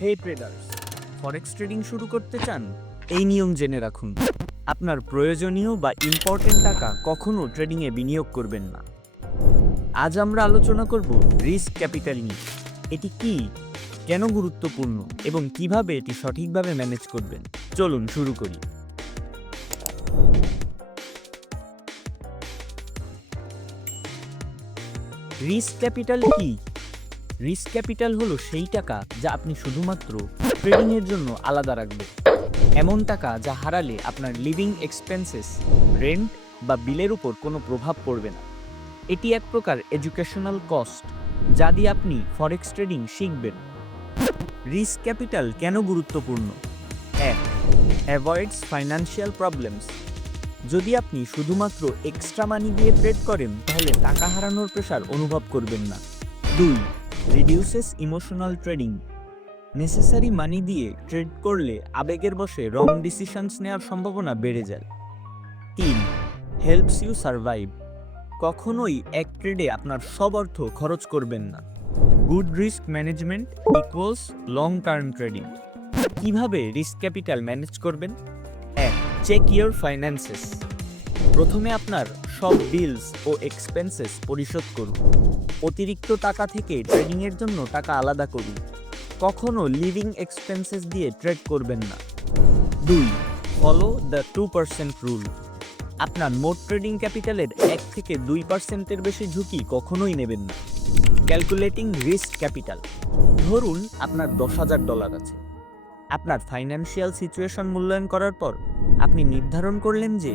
হে traders, forex trading শুরু করতে চান? এই নিয়ম জেনে রাখুন। আপনার প্রয়োজনীয় বা ইম্পর্টেন্ট টাকা কখনো ট্রেডিংয়ে বিনিয়োগ করবেন না। আজ আমরা আলোচনা করব রিস্ক ক্যাপিটাল নিয়ে। এটি কি, কেন গুরুত্বপূর্ণ এবং কিভাবে এটি সঠিকভাবে ম্যানেজ করবেন। চলুন শুরু করি। রিস্ক ক্যাপিটাল কি? রিস্ক ক্যাপিটাল হলো সেই টাকা যা আপনি শুধুমাত্র ট্রেডিংয়ের জন্য আলাদা রাখবেন। এমন টাকা যা হারালে আপনার লিভিং এক্সপেন্সেস, রেন্ট বা বিলের উপর কোনো প্রভাব পড়বে না। এটি এক প্রকার এডুকেশনাল কস্ট যা দিয়ে আপনি ফরেক্স ট্রেডিং শিখবেন। রিস্ক ক্যাপিটাল কেন গুরুত্বপূর্ণ? 1. Avoids financial problems. যদি আপনি শুধুমাত্র এক্সট্রা মানি দিয়ে ট্রেড করেন তাহলে টাকা হারানোর প্রেশার অনুভব করবেন না। 2. Reduces emotional trading. নেসেসারি মানি দিয়ে ট্রেড করলে আবেগের বশে রং ডিসিশনস নেওয়ার সম্ভাবনা বেড়ে যায়। 3. Helps you survive. কখনোই এক ট্রেডে আপনার সব অর্থ খরচ করবেন না। Good risk management equals long term trading. কিভাবে রিস্ক ক্যাপিটাল ম্যানেজ করবেন? 1. Check your finances. প্রথমে আপনার সব বিলস ও এক্সপেন্সেস পরিশোধ করুন। অতিরিক্ত টাকা থেকে ট্রেডিংয়ের জন্য টাকা আলাদা করুন। কখনো লিভিং এক্সপেন্সেস দিয়ে ট্রেড করবেন না। 2. Follow the 2% rule. আপনার মোট ট্রেডিং ক্যাপিটালের 1 থেকে 2%-এর বেশি ঝুঁকি কখনোই নেবেন না। Calculating risk capital. ধরুন আপনার $10,000 আছে। আপনার ফাইন্যান্সিয়াল সিচুয়েশন মূল্যায়ন করার পর আপনি নির্ধারণ করলেন যে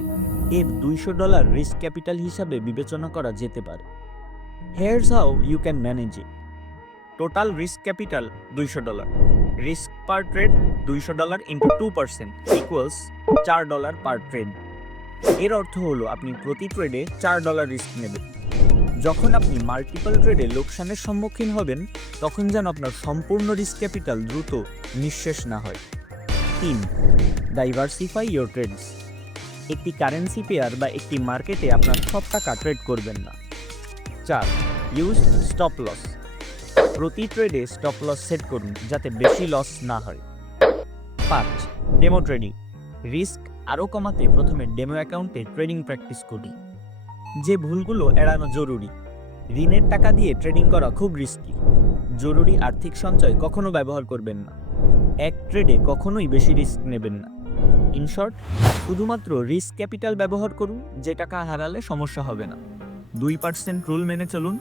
এর $200 রিস্ক ক্যাপিটাল হিসাবে বিবেচনা করা যেতে পারে। Here's how you can manage it. Total risk capital $200। Risk per trade $200 into 2% equals $4 per trade. এর অর্থ হলো আপনি প্রতি ট্রেডে $4 রিস্ক নেবেন। যখন আপনি মাল্টিপল ট্রেডে লোকসানের সম্মুখীন হবেন তখন যেন আপনার সম্পূর্ণ রিস্ক ক্যাপিটাল দ্রুত নিঃশেষ না হয়। 3. Diversify your trades. একটি কারেন্সি পেয়ার বা একটি মার্কেটে আপনার সব টাকা ট্রেড করবেন না। 4. Use stop loss. প্রতি ট্রেডে স্টপ লস সেট করুন যাতে বেশি লস না হয়। 5. Demo trading. রিস্ক আরও কমাতে প্রথমে ডেমো অ্যাকাউন্টে ট্রেডিং প্র্যাকটিস করুন। যে ভুলগুলো এড়ানো জরুরি: ঋণের টাকা দিয়ে ট্রেডিং করা খুব রিস্কি। জরুরি আর্থিক সঞ্চয় কখনো ব্যবহার করবেন না। এক ট্রেডে কখনোই বেশি রিস্ক নেবেন না। ইন শর্ট, শুধুমাত্র রিস্ক ক্যাপিটাল ব্যবহার করুন যে টাকা হারালে সমস্যা হবে না। 2% রুল মেনে চলুন।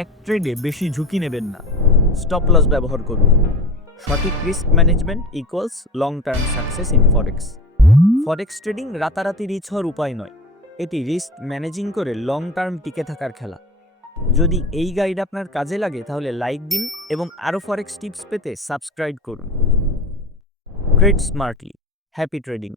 এক ট্রেডে বেশি ঝুঁকি নেবেন না। স্টপ লস ব্যবহার করুন। সঠিক risk management equals long term success in forex. Forex trading রাতারাতি রিচ হওয়ার উপায় নয়, এটি রিস্ক ম্যানেজিং করে লং টার্ম টিকে থাকার খেলা। যদি এই গাইড আপনার কাজে লাগে তাহলে লাইক দিন এবং আরও ফরেক্স টিপস পেতে সাবস্ক্রাইব করুন। Trade smartly. Happy trading.